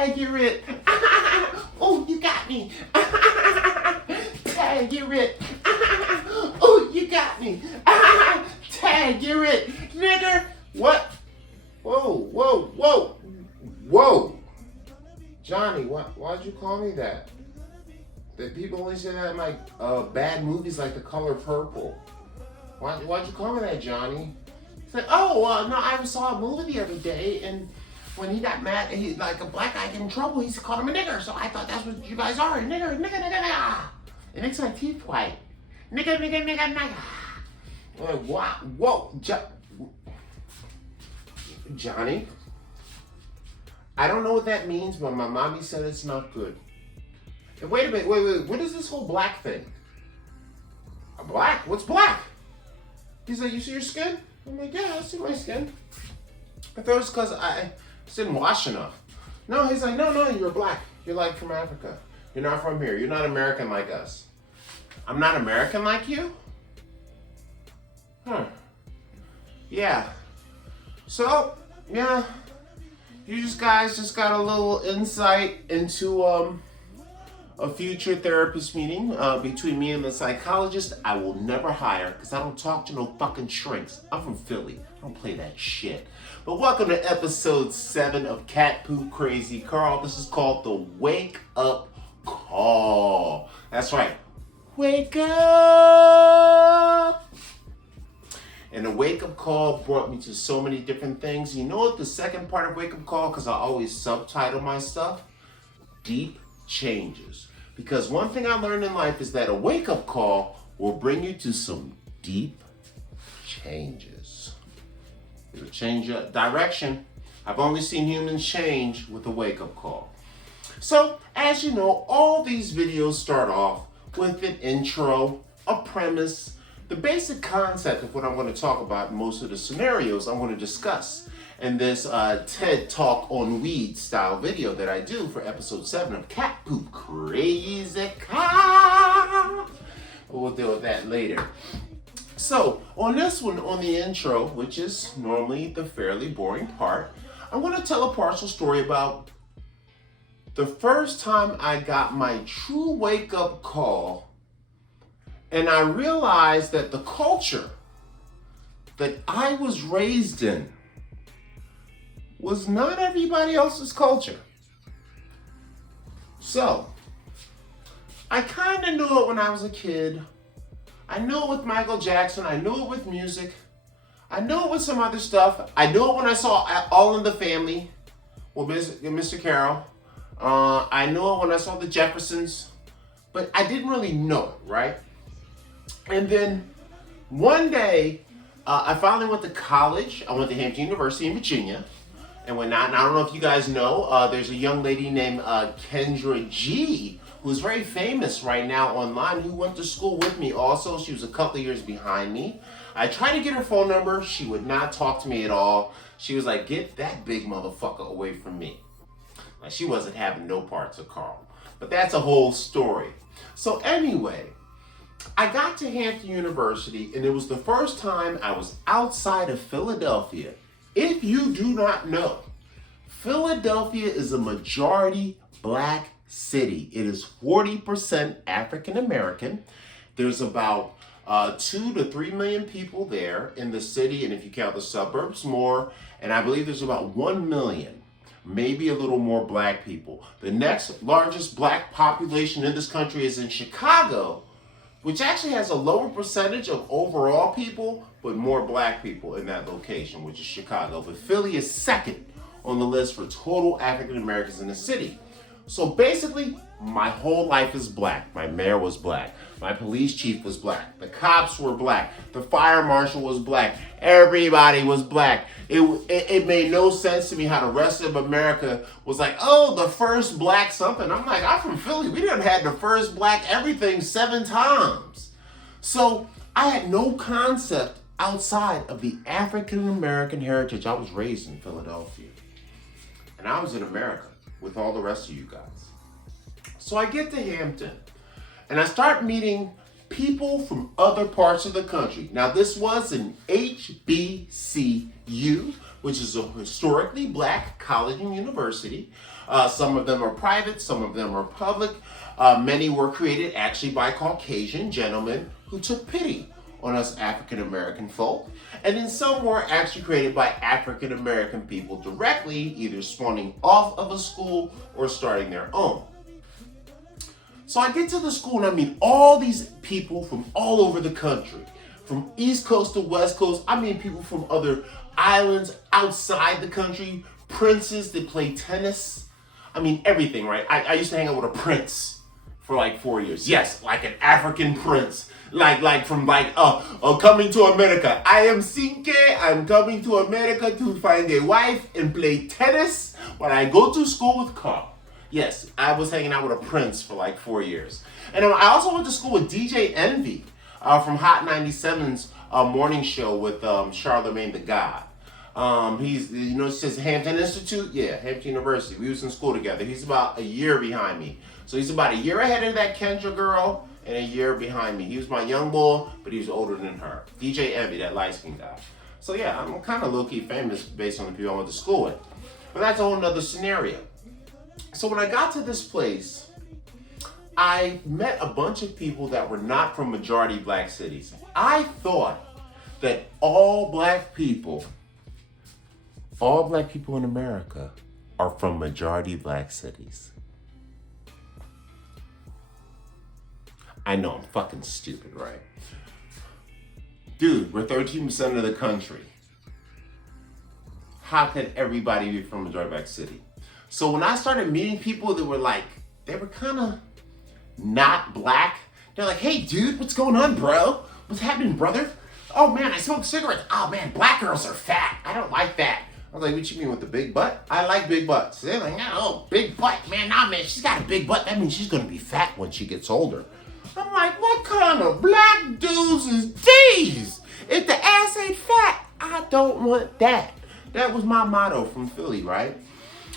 Tag, you're it. Oh, you got me. Tag, you're it. Oh, you got me. Tag, you're it. Nigger. What? Whoa. Johnny, why'd you call me that? That people only say that in like bad movies like The Color Purple. Why'd you call me that, Johnny? He's like, no, I saw a movie the other day, and when he got mad, he like a black guy get in trouble, he called him a nigger, so I thought that's what you guys are, nigger. It makes my teeth white. Nigger. I'm like, whoa, Johnny, I don't know what that means, but my mommy said it's not good. And wait a minute, what is this whole black thing? A black? What's black? He's like, you see your skin? I'm like, yeah, I see my skin. I thought it was because I didn't wash enough. No, he's like, no, you're black. You're like from Africa. You're not from here. You're not American like us. I'm not American like you? Huh. Yeah. So, yeah. You guys just got a little insight into a future therapist meeting between me and the psychologist I will never hire because I don't talk to no fucking shrinks. I'm from Philly. I don't play that shit. But welcome to episode 7 of Cat Poop Crazy Carl. This is called the Wake Up Call. That's right. Wake up! And the Wake Up Call brought me to so many different things. You know what the second part of Wake Up Call, because I always subtitle my stuff? Deep changes. Because one thing I learned in life is that a wake-up call will bring you to some deep changes. It'll change your direction. I've only seen humans change with a wake-up call. So, as you know, all these videos start off with an intro, a premise, the basic concept of what I'm going to talk about, most of the scenarios I'm going to discuss in this TED Talk on Weed style video that I do for episode 7 of Cat Poop Crazy Car. We'll deal with that later. So, on this one, on the intro, which is normally the fairly boring part, I'm going to tell a partial story about the first time I got my true wake-up call, and I realized that the culture that I was raised in was not everybody else's culture. So, I kind of knew it when I was a kid. I knew it with Michael Jackson. I knew it with music. I knew it with some other stuff. I knew it when I saw All in the Family with Mr. Carroll. I knew it when I saw the Jeffersons, but I didn't really know it, right? And then one day, I finally went to college. I went to Hampton University in Virginia. And when I don't know if you guys know, there's a young lady named Kendra G, who's very famous right now online, who went to school with me also. She was a couple of years behind me. I tried to get her phone number. She would not talk to me at all. She was like, get that big motherfucker away from me. Like, she wasn't having no parts of Carl. But that's a whole story. So anyway, I got to Hampton University, and it was the first time I was outside of Philadelphia. If you do not know, Philadelphia is a majority black city. It is 40% African American. There's about 2 to 3 million people there in the city, and if you count the suburbs, more. And I believe there's about 1 million, maybe a little more black people. The next largest black population in this country is in Chicago, which actually has a lower percentage of overall people, but more black people in that location, which is Chicago. But Philly is second on the list for total African Americans in the city. So basically, my whole life is black. My mayor was black. My police chief was black. The cops were black. The fire marshal was black. Everybody was black. It made no sense to me how the rest of America was like, oh, the first black something. I'm like, I'm from Philly. We done had the first black everything 7 times. So I had no concept outside of the African American heritage. I was raised in Philadelphia. And I was in America with all the rest of you guys. So I get to Hampton and I start meeting people from other parts of the country. Now this was an HBCU, which is a historically black college and university. Some of them are private, some of them are public. Many were created actually by Caucasian gentlemen who took pity on us African American folk. And then some were actually created by African American people directly, either spawning off of a school or starting their own. So I get to the school and I meet all these people from all over the country. From East Coast to West Coast. I mean people from other islands outside the country. Princes that play tennis. I mean everything, right? I used to hang out with a prince for like 4 years. Yes, like an African prince. Like from coming to America. I am Sinke. I'm coming to America to find a wife and play tennis when I go to school with Carl. Yes, I was hanging out with a prince for like 4 years. And I also went to school with DJ Envy from Hot 97's morning show with Charlemagne the God. He's, it says Hampton Institute? Yeah, Hampton University. We was in school together. He's about a year behind me. So he's about a year ahead of that Kendra girl and a year behind me. He was my young boy, but he was older than her. DJ Envy, that light-skinned guy. So yeah, I'm kind of low-key famous based on the people I went to school with. But that's a whole nother scenario. So when I got to this place, I met a bunch of people that were not from majority black cities. I thought that all black people in America are from majority black cities. I know, I'm fucking stupid, right? Dude, we're 13% of the country. How could everybody be from majority black city? So when I started meeting people that were they were kind of not black. They're like, hey dude, what's going on, bro? What's happening, brother? Oh man, I smoke cigarettes. Oh man, black girls are fat. I don't like that. I was like, what you mean with the big butt? I like big butts. They're like, oh, big butt. Man, nah man, she's got a big butt. That means she's gonna be fat when she gets older. I'm like, what kind of black dudes is these? If the ass ain't fat, I don't want that. That was my motto from Philly, right?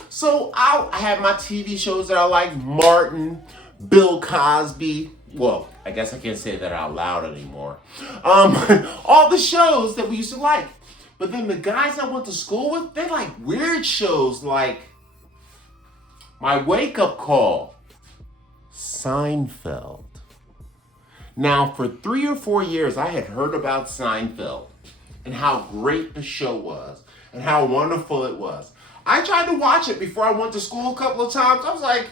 So I had my TV shows that I like, Martin, Bill Cosby. Well, I guess I can't say that out loud anymore. All the shows that we used to like. But then the guys I went to school with, they like weird shows like My Wake Up Call, Seinfeld. Now, for 3 or 4 years, I had heard about Seinfeld and how great the show was and how wonderful it was. I tried to watch it before I went to school a couple of times. I was like,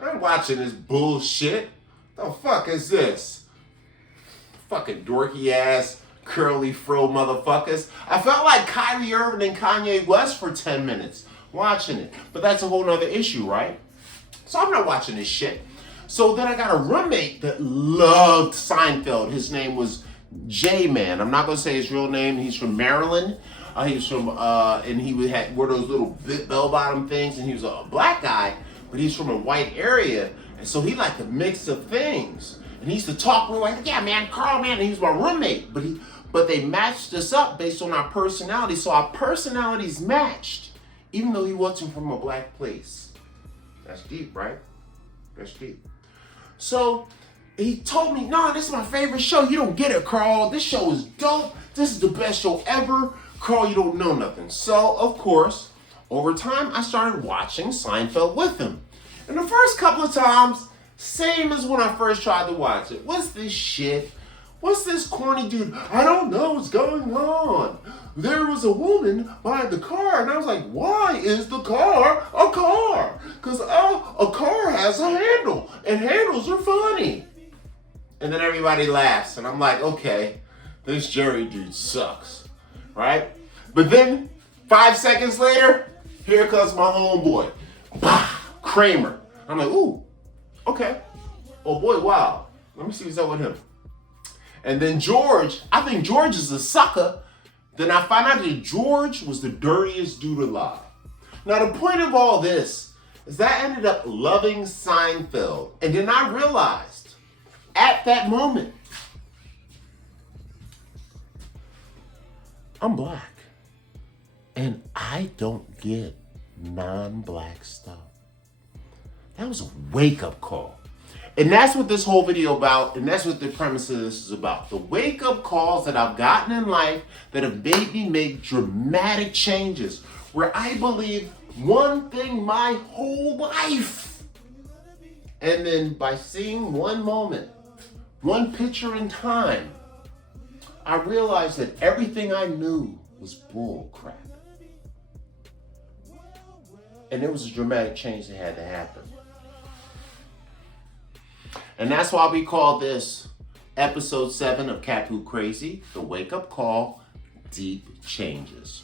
I ain't watching this bullshit. The fuck is this? Fucking dorky ass, curly fro motherfuckers. I felt like Kyrie Irving and Kanye West for 10 minutes watching it. But that's a whole nother issue, right? So I'm not watching this shit. So then I got a roommate that loved Seinfeld. His name was J-Man. I'm not going to say his real name. He's from Maryland. He was from, and he wore those little bell-bottom things, and he was a black guy, but he's from a white area, and so he liked a mix of things. And he used to talk, we're like, yeah, man, Carl, man, and he was my roommate. But they matched us up based on our personalities, so our personalities matched, even though he wasn't from a black place. That's deep, right? That's deep. So he told me, no, this is my favorite show. You don't get it, Carl. This show is dope. This is the best show ever. Carl, you don't know nothing. So, of course, over time, I started watching Seinfeld with him. And the first couple of times, same as when I first tried to watch it. What's this shit? What's this corny dude? I don't know what's going on. There was a woman behind the car, and I was like, why is the car a car? Because a car has a handle, and handles are funny. And then everybody laughs, and I'm like, okay, this Jerry dude sucks. Right? But then, 5 seconds later, here comes my homeboy. Bah! Kramer. I'm like, ooh, okay. Oh boy, wow. Let me see what's up with him. And then George, I think George is a sucker. Then I find out that George was the dirtiest dude alive. Now the point of all this is that I ended up loving Seinfeld. And then I realized, at that moment, I'm black, and I don't get non-black stuff. That was a wake-up call. And that's what this whole video about, and that's what the premise of this is about. The wake-up calls that I've gotten in life that have made me make dramatic changes, where I believe one thing my whole life. And then by seeing one moment, one picture in time, I realized that everything I knew was bull crap. And there was a dramatic change that had to happen. And that's why we call this episode 7 of Cat Poo Crazy, the wake-up call, deep changes.